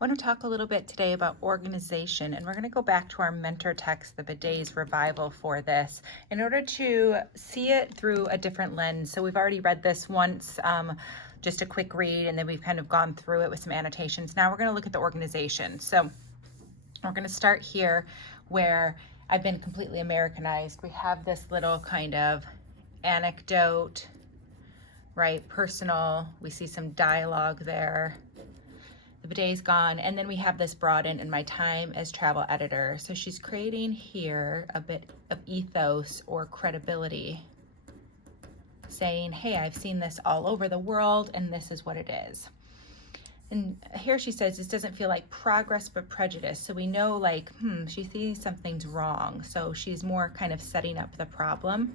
I want to talk a little bit today about organization, and we're going to go back to our mentor text, the Bidet's Revival, for this in order to see it through a different lens. So we've already read this once, just a quick read, and then we've kind of gone through it with some annotations. Now we're going to look at the organization. So we're going to start here where I've been completely Americanized. We have this little kind of anecdote, right? Personal. We see some dialogue there. The bidet's gone, and then we have this brought in my time as travel editor. So she's creating here a bit of ethos or credibility, saying, hey, I've seen this all over the world and this is what it is. And here she says, this doesn't feel like progress but prejudice. So we know, like, she sees something's wrong. So she's more kind of setting up the problem.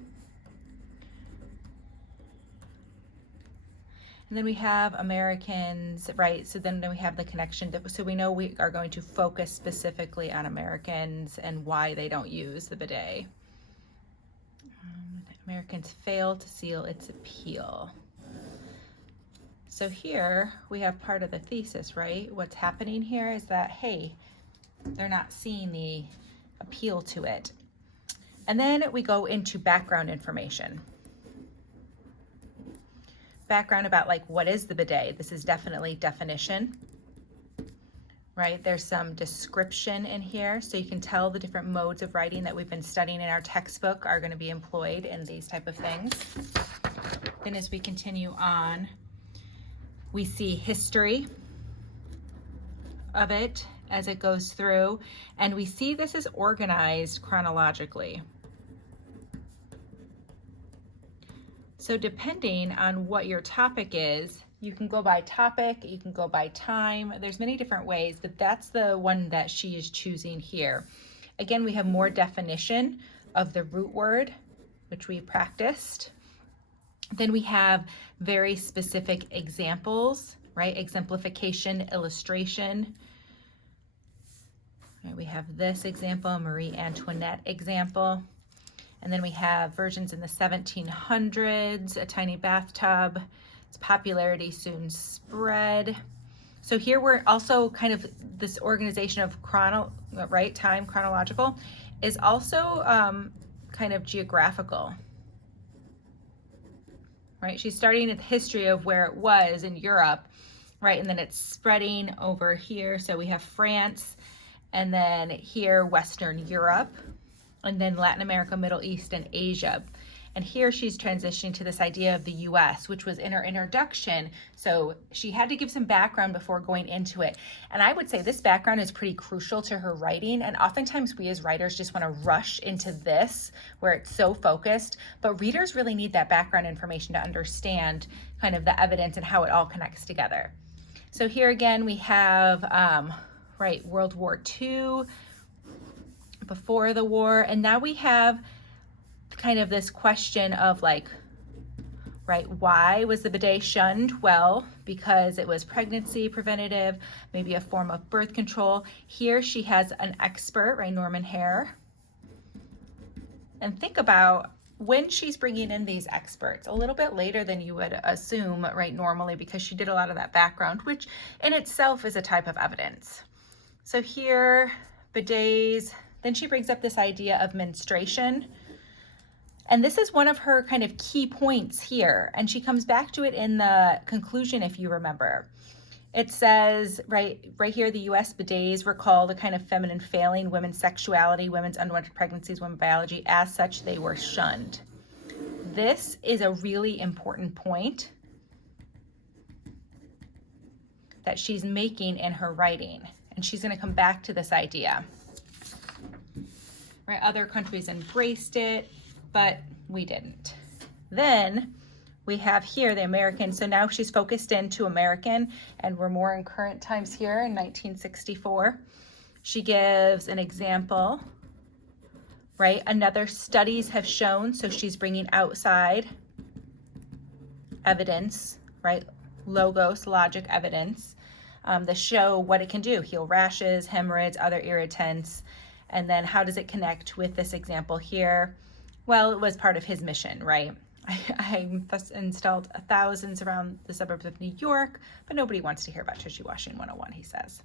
And then we have Americans, right? So then we have the connection. So we know we are going to focus specifically on Americans and why they don't use the bidet. Americans fail to seal its appeal. So here we have part of the thesis, right? What's happening here is that, hey, they're not seeing the appeal to it. And then we go into background information. Background about, like, what is the bidet? This is definitely definition, right? There's some description in here, so you can tell the different modes of writing that we've been studying in our textbook are going to be employed in these type of things. Then as we continue on, we see history of it as it goes through, and we see this is organized chronologically. So depending on what your topic is, you can go by topic, you can go by time. There's many different ways, but that's the one that she is choosing here. Again, we have more definition of the root word, which we practiced. Then we have very specific examples, right? Exemplification, illustration. Right, we have this example, Marie Antoinette example. And then we have versions in the 1700s, a tiny bathtub. Its popularity soon spread. So here we're also kind of, this organization of time chronological is also kind of geographical, right? She's starting at the history of where it was in Europe, right? And then it's spreading over here. So we have France, and then here, Western Europe, and then Latin America, Middle East, and Asia. And here she's transitioning to this idea of the US, which was in her introduction. So she had to give some background before going into it. And I would say this background is pretty crucial to her writing. And oftentimes we as writers just want to rush into this where it's so focused, but readers really need that background information to understand kind of the evidence and how it all connects together. So here again, we have, World War II, before the war, and now we have kind of this question of, like, right, why was the bidet shunned? Well, because it was pregnancy preventative, maybe a form of birth control. Here she has an expert, right, Norman Hare. And think about when she's bringing in these experts, a little bit later than you would assume, right, normally, because she did a lot of that background, which in itself is a type of evidence. So here, bidets. Then she brings up this idea of menstruation. And this is one of her kind of key points here. And she comes back to it in the conclusion, if you remember. It says, right here, the US bidets recall the kind of feminine failing, women's sexuality, women's unwanted pregnancies, women's biology. As such, they were shunned. This is a really important point that she's making in her writing. And she's going to come back to this idea. Right, other countries embraced it, but we didn't. Then we have here the American. So now she's focused into American, and we're more in current times here in 1964. She gives an example, right? Another studies have shown, so she's bringing outside evidence, right? Logos, logic, evidence, that show what it can do. Heal rashes, hemorrhoids, other irritants. And then how does it connect with this example here? Well, it was part of his mission, right? I installed thousands around the suburbs of New York, but nobody wants to hear about Tushy Washing 101, he says.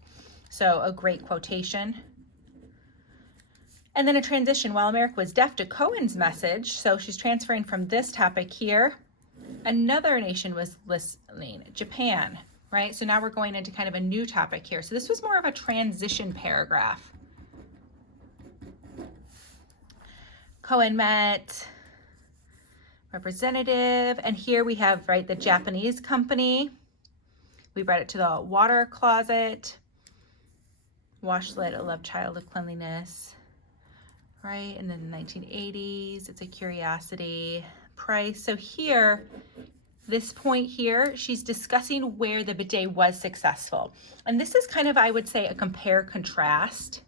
So a great quotation. And then a transition, while America was deaf to Cohen's message, so she's transferring from this topic here, another nation was listening, Japan, right? So now we're going into kind of a new topic here. So this was more of a transition paragraph. Cohen met representative, and here we have, right, the Japanese company. We brought it to the water closet. Washlet, a love child of cleanliness, right? And then the 1980s, it's a curiosity. Price. So here, this point here, she's discussing where the bidet was successful. And this is kind of, I would say, a compare contrast,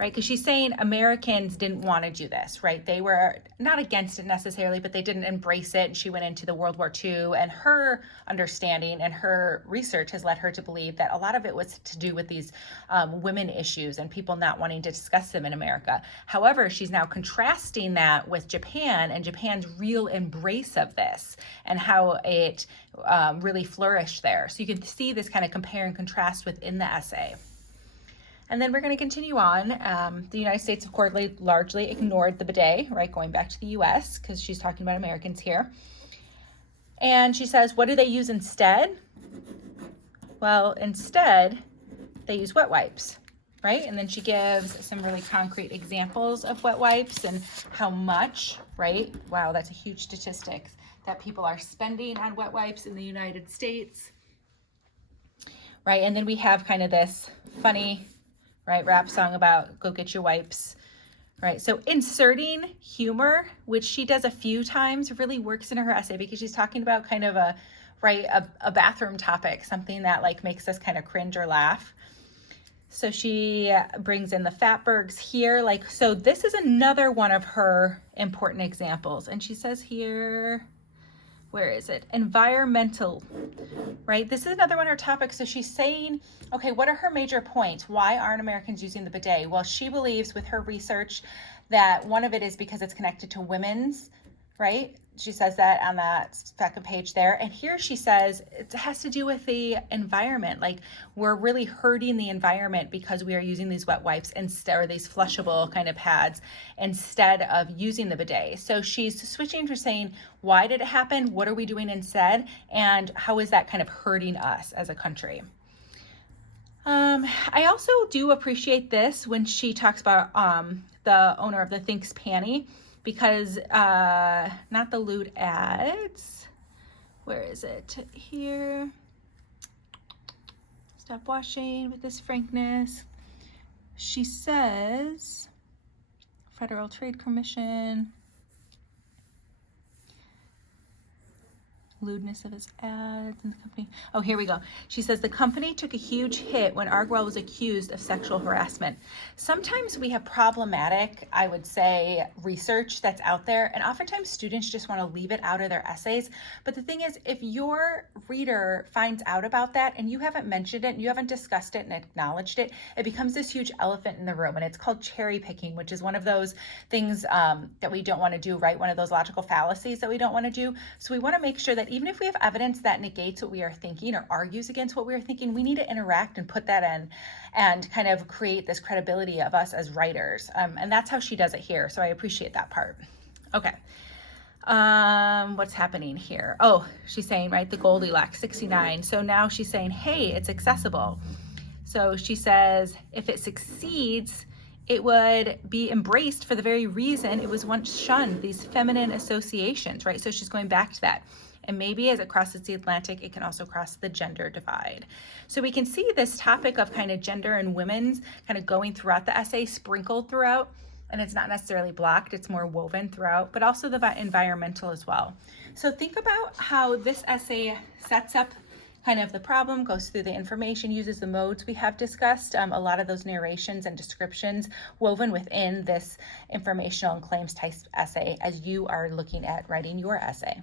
right? Because she's saying Americans didn't want to do this, right? They were not against it necessarily, but they didn't embrace it. And she went into the World War II, and her understanding and her research has led her to believe that a lot of it was to do with these women issues and people not wanting to discuss them in America. However, she's now contrasting that with Japan and Japan's real embrace of this and how it really flourished there. So you can see this kind of compare and contrast within the essay. And then we're going to continue on. The United States, of course, largely ignored the bidet, right? Going back to the US, because she's talking about Americans here. And she says, what do they use instead? Well, instead, they use wet wipes, right? And then she gives some really concrete examples of wet wipes and how much, right? Wow, that's a huge statistic that people are spending on wet wipes in the United States, right? And then we have kind of this funny, right, rap song about go get your wipes, right? So inserting humor, which she does a few times, really works in her essay because she's talking about kind of a bathroom topic, something that like makes us kind of cringe or laugh. So she brings in the Fatbergs here, like, so this is another one of her important examples. And she says here, where is it? Environmental, right? This is another one of her topics. So she's saying, okay, what are her major points? Why aren't Americans using the bidet? Well, she believes with her research that one of it is because it's connected to women's, right? She says that on that second page there. And here she says it has to do with the environment. Like we're really hurting the environment because we are using these wet wipes instead, or these flushable kind of pads instead of using the bidet. So she's switching to saying, why did it happen? What are we doing instead? And how is that kind of hurting us as a country? I also do appreciate this when she talks about the owner of the Thinks Panty, because not the lewd ads. Where is it? Here. Stop washing with this frankness. She says, Federal Trade Commission, lewdness of his ads in the company. Oh, here we go. She says the company took a huge hit when Arguell was accused of sexual harassment. Sometimes we have problematic, I would say, research that's out there, and oftentimes students just want to leave it out of their essays. But the thing is, if your reader finds out about that and you haven't mentioned it, and you haven't discussed it and acknowledged it, it becomes this huge elephant in the room, and it's called cherry picking, which is one of those things that we don't want to do, right? One of those logical fallacies that we don't want to do. So we want to make sure that even if we have evidence that negates what we are thinking or argues against what we are thinking, we need to interact and put that in and kind of create this credibility of us as writers. And that's how she does it here. So I appreciate that part. Okay. What's happening here? Oh, she's saying, right, the Goldilocks 69. So now she's saying, hey, it's accessible. So she says, if it succeeds, it would be embraced for the very reason it was once shunned, these feminine associations, right? So she's going back to that. And maybe as it crosses the Atlantic, it can also cross the gender divide. So we can see this topic of kind of gender and women's kind of going throughout the essay, sprinkled throughout, and it's not necessarily blocked, it's more woven throughout, but also the environmental as well. So think about how this essay sets up kind of the problem, goes through the information, uses the modes we have discussed, a lot of those narrations and descriptions woven within this informational and claims type essay as you are looking at writing your essay.